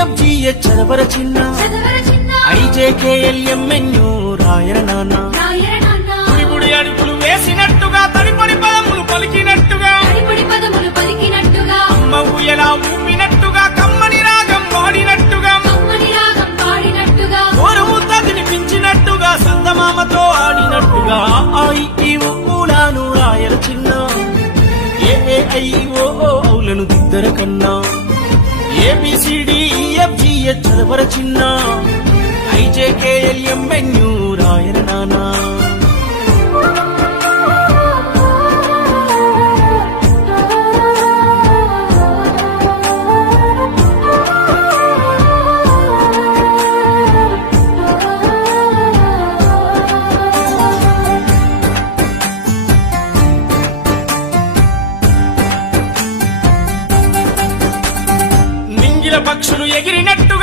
EFGH చదవర చిన్న IJKLMNU రాయర నాన్న గుడి అడుగులు వేసినట్టుగా తడిపడి పదములు పలికినట్టుగా అమ్మ ఊయలా ఊపినట్టుగా కమ్మని రాగం పాడినట్టుగా ఓరు ముద్ద తినిపించినట్టుగా సందమామతో ఆడినట్టుగా ఊలాను రాయర చిన్న AAIO ఔలను దిద్దర కన్నా ABCDEFGH చదవర చిన్న IJKLMNU రాయర నానా పక్షులు ఎగిరినట్టుగా